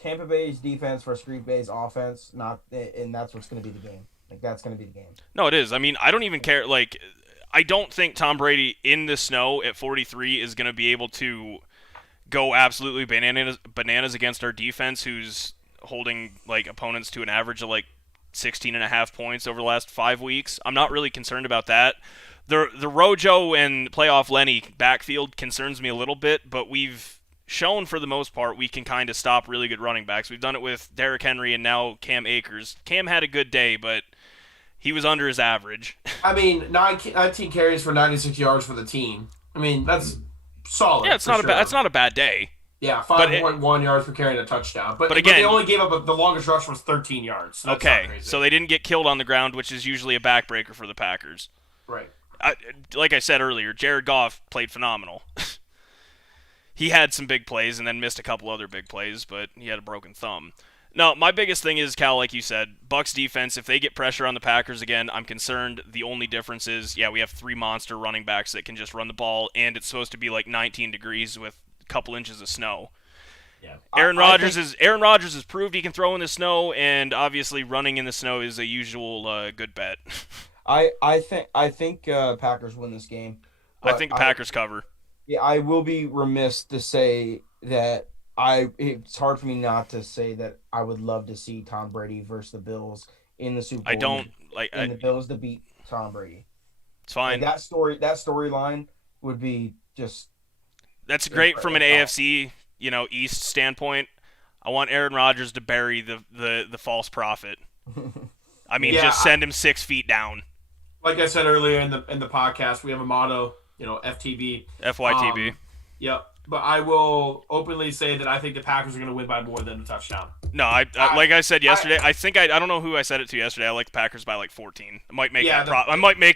Tampa Bay's defense versus Green Bay's offense. And that's what's gonna be the game. Like, that's gonna be the game. No, it is. I mean, I don't even care. Like, I don't think Tom Brady in the snow at 43 is gonna be able to go absolutely bananas against our defense, who's holding like opponents to an average of like 16.5 points over the last 5 weeks. I'm not really concerned about that. The Rojo and playoff Lenny backfield concerns me a little bit, but we've shown for the most part we can kind of stop really good running backs. We've done it with Derrick Henry and now Cam Akers. Cam had a good day, but he was under his average. I mean, 19 carries for 96 yards for the team. I mean, that's solid. Yeah, that's not a bad day. Yeah, 5.1 yards per carry and a touchdown. But again, they only gave up the longest rush was 13 yards. So okay, so they didn't get killed on the ground, which is usually a backbreaker for the Packers. Right. Like I said earlier, Jared Goff played phenomenal. He had some big plays and then missed a couple other big plays, but he had a broken thumb. No, my biggest thing is, Cal, like you said, Bucs defense, if they get pressure on the Packers again, I'm concerned. The only difference is, we have 3 monster running backs that can just run the ball, and it's supposed to be like 19 degrees with a couple inches of snow. Yeah. Aaron Rodgers has proved he can throw in the snow, and obviously running in the snow is a usual good bet. I think Packers win this game. I think the Packers cover. Yeah, I will be remiss to say that it's hard for me not to say that I would love to see Tom Brady versus the Bills in the Super Bowl. The Bills to beat Tom Brady. It's fine. Like, that storyline would be just. That's great from an AFC, East standpoint. I want Aaron Rodgers to bury the false prophet. I mean, just send him 6 feet down. Like I said earlier in the podcast, we have a motto, FTB. FYTB. Yep. But I will openly say that I think the Packers are going to win by more than a touchdown. No, like I said yesterday, I don't know who I said it to yesterday. I like the Packers by like 14. I might make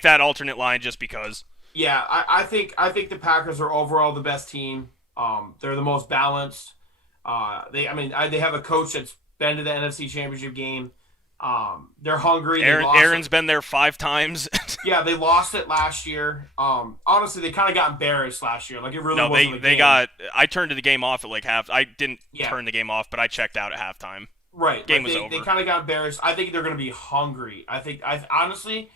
that alternate line just because. Yeah, I think the Packers are overall the best team. They're the most balanced. They have a coach that's been to the NFC Championship game. They're hungry. Aaron's been there 5 times. Yeah, they lost it last year. Honestly, they kind of got embarrassed last year. Like, it really wasn't a game. I turned the game off at like half. I didn't turn the game off, but I checked out at halftime. Right. Game was over. They kind of got embarrassed. I think they're going to be hungry. Honestly,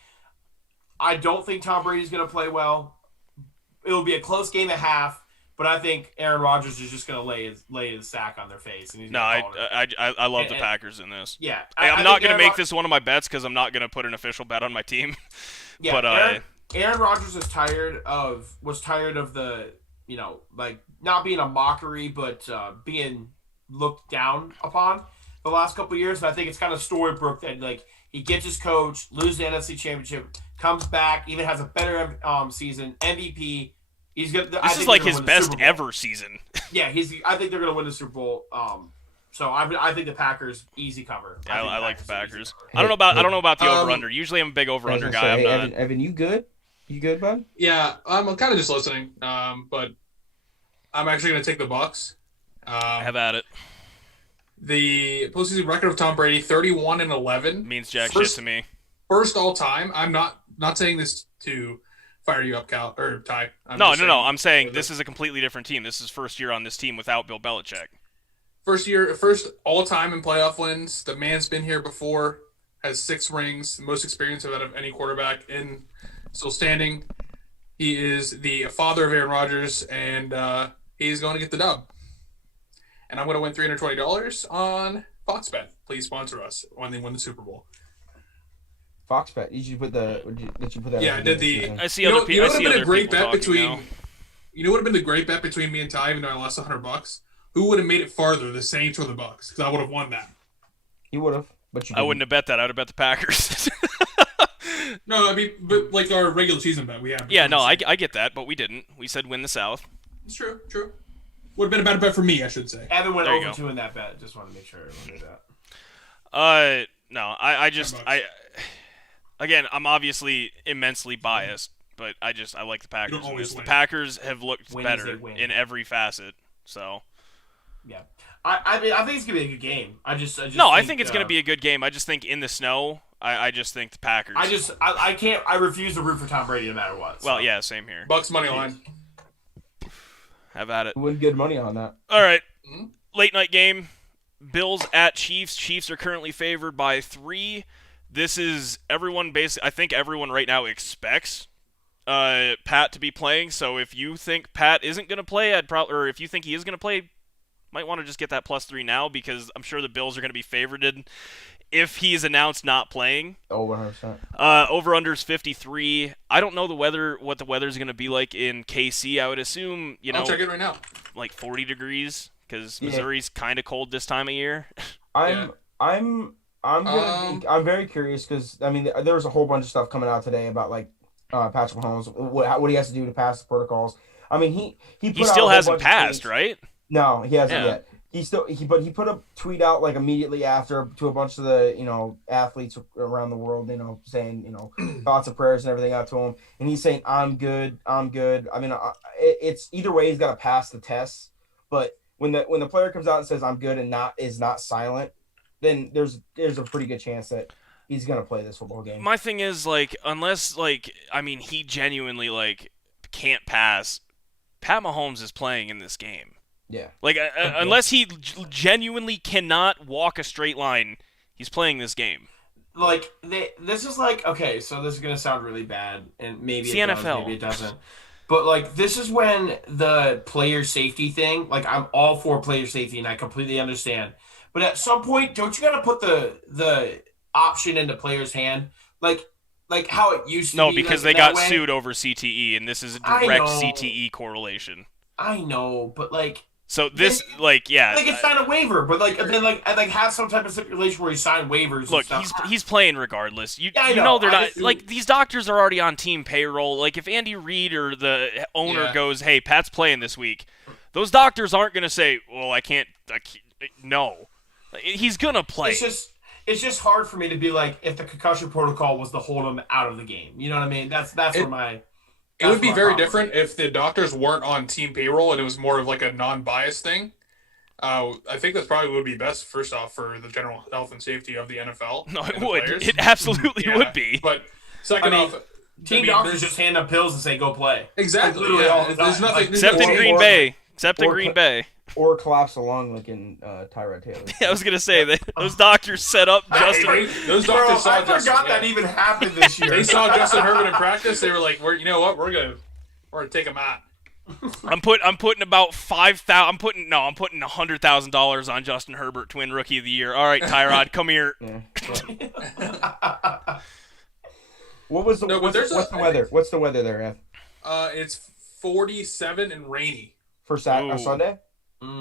I don't think Tom Brady's going to play well. It'll be a close game at half. But I think Aaron Rodgers is just going to lay his sack on their face. And he's I love the Packers in this. Yeah. I'm not going to make this one of my bets because I'm not going to put an official bet on my team. Yeah, but Aaron Rodgers was tired of like not being a mockery, but being looked down upon the last couple of years. And I think it's kind of Storybrooke that like he gets his coach, loses the NFC Championship, comes back, even has a better season, MVP. He's gonna. This is like his best ever season. Yeah, I think they're gonna win the Super Bowl. So I think the Packers easy cover. Yeah, I like the Packers. I don't know about the over under. Usually I'm a big over under guy. Evan, you good? You good, bud? Yeah, I'm kind of just listening. But I'm actually gonna take the Bucks. Have at it. The postseason record of Tom Brady, 31-11, means jack shit to me. First all time. I'm not saying this to fire you up, Cal or Ty. No. I'm saying this is a completely different team. This is first year on this team without Bill Belichick. First all time in playoff wins. The man's been here before, has 6 rings, the most experience out of any quarterback still standing. He is the father of Aaron Rodgers, and he's going to get the dub. And I'm going to win $320 on Fox Bet. Please sponsor us when they win the Super Bowl. Fox Bet. Did you put that? Yeah, I did the. I see other people. You know what would have been a great bet between. You know what would have been the great bet between me and Ty, even though I lost $100. Who would have made it farther, the Saints or the Bucks? Because I would have won that. You would have, but I wouldn't have bet that. I would have bet the Packers. No, I mean, but like our regular season bet, we have. Yeah, no, I get that, but we didn't. We said win the South. It's true. Would have been a better bet for me, I should say. Evan went over 2 in that bet. Just want to make sure everyone knew that. No, again, I'm obviously immensely biased, but I like the Packers. The Packers have looked better in every facet, so. Yeah, I mean, I think it's gonna be a good game. I think it's gonna be a good game. I just think in the snow, I just think the Packers. I can't. I refuse to root for Tom Brady no matter what. So. Well, yeah, same here. Bucks money line. Have at it. Win good money on that. All right, late night game. Bills at Chiefs. Chiefs are currently favored by 3. This is everyone. I think everyone right now expects Pat to be playing. So if you think Pat isn't gonna play, or if you think he is gonna play. Might want to just get that +3 now because I'm sure the Bills are going to be favorited if he's announced not playing. Oh, 100%. Over-under's 53. I don't know what the weather's going to be like in KC. I would assume, I'll check it right now. Like 40 degrees because Missouri's kind of cold this time of year. I'm very curious because I mean there was a whole bunch of stuff coming out today about like Patrick Mahomes, what he has to do to pass the protocols. I mean he still hasn't passed, right? No, he hasn't yet. He put a tweet out like immediately after to a bunch of the athletes around the world, saying thoughts and prayers and everything out to him, and he's saying I'm good. I mean, it's either way he's got to pass the test. But when the player comes out and says I'm good and is not silent, then there's a pretty good chance that he's gonna play this football game. My thing is unless he genuinely can't pass, Pat Mahomes is playing in this game. Yeah. Unless he genuinely cannot walk a straight line, he's playing this game. This is okay, so this is going to sound really bad, and maybe it's the NFL. Maybe it doesn't. But, this is when the player safety thing, I'm all for player safety, and I completely understand. But at some point, don't you got to put the option in the player's hand? Like how it used to be? No, because they got sued over CTE, and this is a direct CTE correlation. I know, but So this, it's not a waiver, but then have some type of stipulation where you sign waivers. Look, and stuff. he's playing regardless. You I know they're not these doctors are already on team payroll. If Andy Reid or the owner goes, "Hey, Pat's playing this week," those doctors aren't gonna say, "Well, I can't." No, he's gonna play. It's just hard for me to be if the concussion protocol was to hold him out of the game. You know what I mean? That's where my. It would be very different if the doctors weren't on team payroll and it was more of a non-biased thing. I think that's probably would be best, first off, for the general health and safety of the NFL. No, it would. Players. It absolutely would be. But second off, doctors just hand up pills and say, go play. Exactly. There's nothing. Except in Green Bay. Except in Green Bay. Or collapse a lung like in Tyrod Taylor. Yeah, I was gonna say that those doctors set up Justin. Those doctors saw I forgot that even happened this year. They saw Justin Herbert in practice. They were like, "You know what? We're gonna take him out." I'm putting about $5,000. I'm putting $100,000 on Justin Herbert to win Rookie of the Year. All right, Tyrod, come here. Yeah. What's the weather? What's the weather there, Ed? It's 47 and rainy. For Sunday?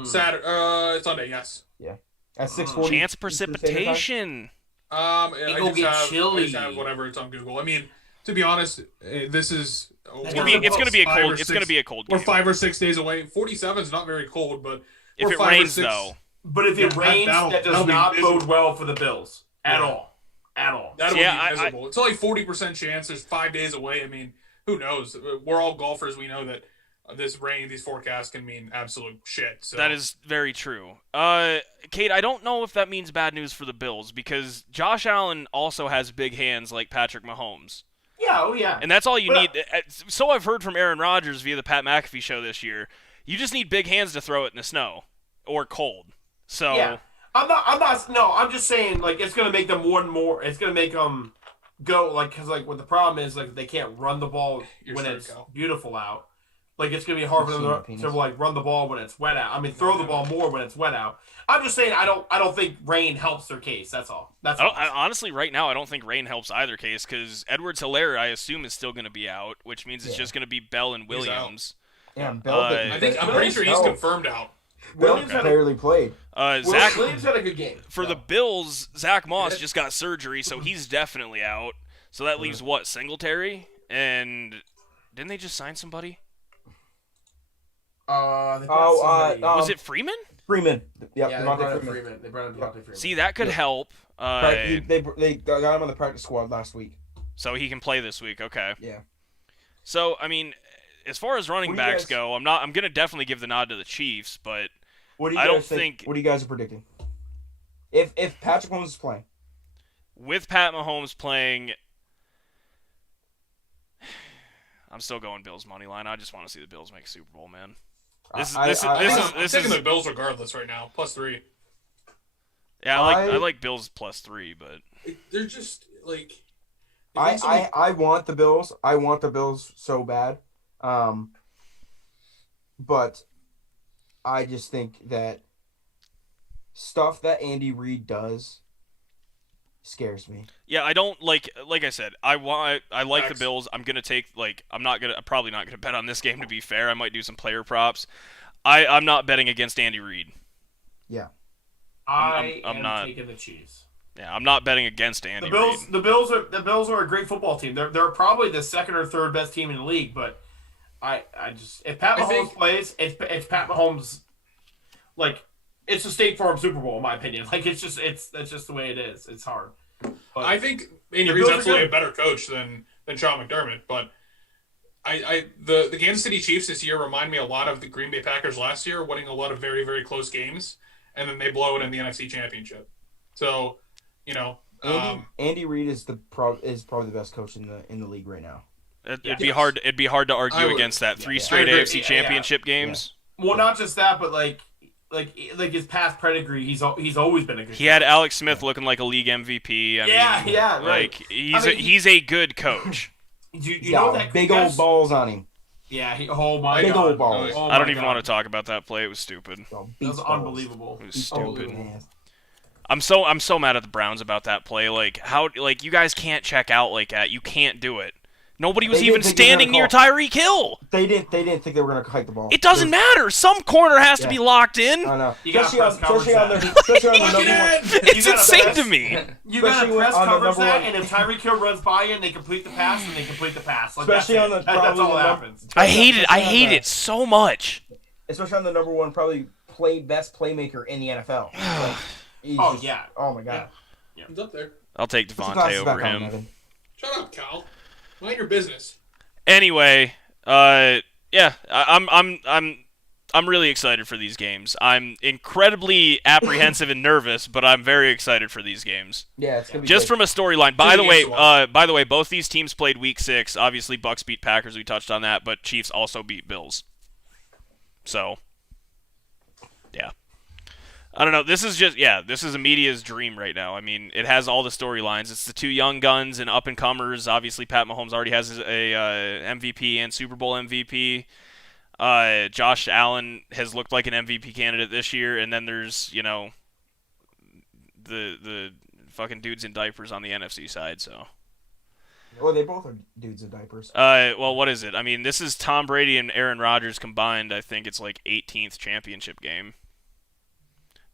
Saturday, Sunday, yes. Yeah. At 6:40. Chance of precipitation. I go just get have, chilly. I just have whatever, it's on Google. I mean, to be honest, this is... It's gonna be a cold. It's gonna be a cold game. We're 5 or 6 days away. 47 is not very cold, but if it rains though. But if it rains, that does not bode well for the Bills at all. At all. That'll be miserable. It's only 40% chance. There's 5 days away. I mean, who knows? We're all golfers. We know that this rain, these forecasts can mean absolute shit. So. That is very true. Kate, I don't know if that means bad news for the Bills because Josh Allen also has big hands like Patrick Mahomes. Yeah, oh yeah. And that's all you need. So I've heard from Aaron Rodgers via the Pat McAfee show this year. You just need big hands to throw it in the snow or cold. So yeah. I'm just saying, like, it's going to make them more and more, it's going to make them go, like, because, like, what the problem is, like, they can't run the ball when it's beautiful out. Like, it's going to be hard for them to, like, run the ball when it's wet out. I mean, throw the ball more when it's wet out. I'm just saying, I don't think rain helps their case. That's all. Honestly, right now, I don't think rain helps either case because Edwards-Helaire, I assume, is still going to be out, which means it's just going to be Bell and Williams. Yeah, Bell. I'm pretty sure he's confirmed out. Williams barely played. Williams had a good game. For the Bills, Zach Moss just got surgery, so he's definitely out. So that leaves what, Singletary? And didn't they just sign somebody? Was it Freeman? Freeman. Yeah, they brought in Freeman. See, that could help. They got him on the practice squad last week. So he can play this week. Okay. Yeah. So I mean, as far as running backs go, I'm gonna definitely give the nod to the Chiefs, but I don't think. What do you guys are predicting? If Patrick Mahomes is playing, with Pat Mahomes playing, I'm still going Bills money line. I just want to see the Bills make a Super Bowl, man. I'm taking the Bills regardless right now, +3. Yeah, I like Bills +3, but they're just like. I want the Bills. I want the Bills so bad. But I just think that stuff that Andy Reid does scares me. Yeah, I don't like I said, I like the Bills. I'm going to take I'm probably not going to bet on this game to be fair. I might do some player props. I'm not betting against Andy Reid. Yeah. I'm not taking the Chiefs. Yeah, I'm not betting against Andy Reid. The Bills are a great football team. They're probably the second or third best team in the league, but if Pat Mahomes plays, it's Pat Mahomes. Like, it's a State Farm Super Bowl in my opinion. Like, that's just the way it is. It's hard. But I think Andy Reid's absolutely a better coach than Sean McDermott, but the Kansas City Chiefs this year remind me a lot of the Green Bay Packers last year, winning a lot of very, very close games, and then they blow it in the NFC Championship. So, Andy Reid is probably the best coach in the league right now. It'd be hard to argue against that. 3 straight AFC Championship games. Yeah. Well, not just that, but like his past pedigree, he's always been a good. He had Alex Smith looking like a league MVP. Right. He's a good coach. You know that big old balls on him. Yeah. Old balls. I don't even want to talk about that play. It was stupid. It was unbelievable. It was stupid. I'm so mad at the Browns about that play. You guys can't check out like that. You can't do it. Nobody was even standing near Tyreek Hill. They didn't think they were going to hike the ball. It doesn't matter. Some corner has to be locked in. I know. Especially on the number one. It's insane to me. You got to press coverage that, and if Tyreek Hill runs by you and they complete the pass, and they complete the pass. Like, especially on that's all that happens. I hate it. I hate it so much. Especially on the number one, probably best playmaker in the NFL. Oh my god. Yeah. He's up there. I'll take Devontae over him. Shut up, Cal. Mind your business. Anyway, I'm really excited for these games. I'm incredibly apprehensive and nervous, but I'm very excited for these games. Yeah, it's gonna be just great. From a storyline. By the way, both these teams played Week 6. Obviously, Bucks beat Packers. We touched on that, but Chiefs also beat Bills. So, yeah. I don't know. This is a media's dream right now. I mean, it has all the storylines. It's the two young guns and up-and-comers. Obviously, Pat Mahomes already has a MVP and Super Bowl MVP. Josh Allen has looked like an MVP candidate this year. And then there's, the fucking dudes in diapers on the NFC side. So Well, they both are dudes in diapers. Well, what is it? I mean, this is Tom Brady and Aaron Rodgers combined. I think it's like 18th championship game.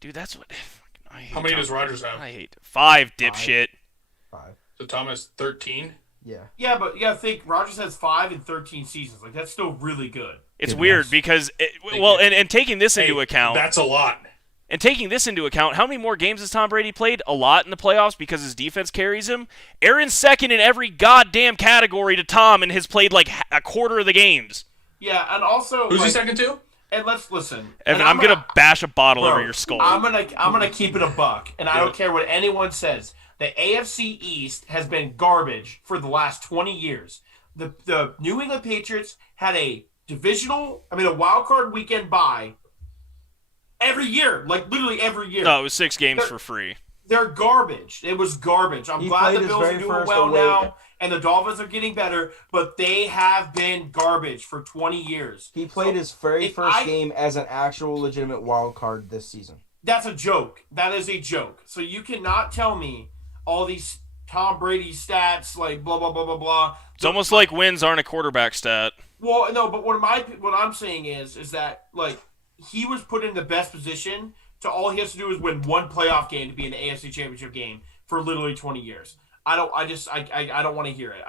Dude, that's what. I hate How many does Rodgers have? I hate 5, dipshit. 5. So Thomas 13. Yeah. Yeah, but you gotta think Rodgers has 5 in 13 seasons. Like that's still really good. It's weird because, and taking this into account. That's a lot. And taking this into account, how many more games has Tom Brady played? A lot in the playoffs because his defense carries him. Aaron's second in every goddamn category to Tom and has played like a quarter of the games. Yeah, and also who's he second to? And let's listen. Evan, I'm gonna bash a bottle over your skull. I'm gonna keep it a buck, and I don't care what anyone says. The AFC East has been garbage for the last 20 years. The New England Patriots had a wild card weekend bye every year, like literally every year. No, it was 6 games for free. They're garbage. It was garbage. I'm glad the Bills are doing well now, and the Dolphins are getting better, but they have been garbage for 20 years. He played his very first game as an actual legitimate wild card this season. That's a joke. That is a joke. So you cannot tell me all these Tom Brady stats, like blah, blah, blah, blah, blah. It's almost like wins aren't a quarterback stat. Well, no, but what I'm saying is that, like, he was put in the best position to all he has to do is win one playoff game to be in the AFC Championship game for literally 20 years. I don't want to hear it.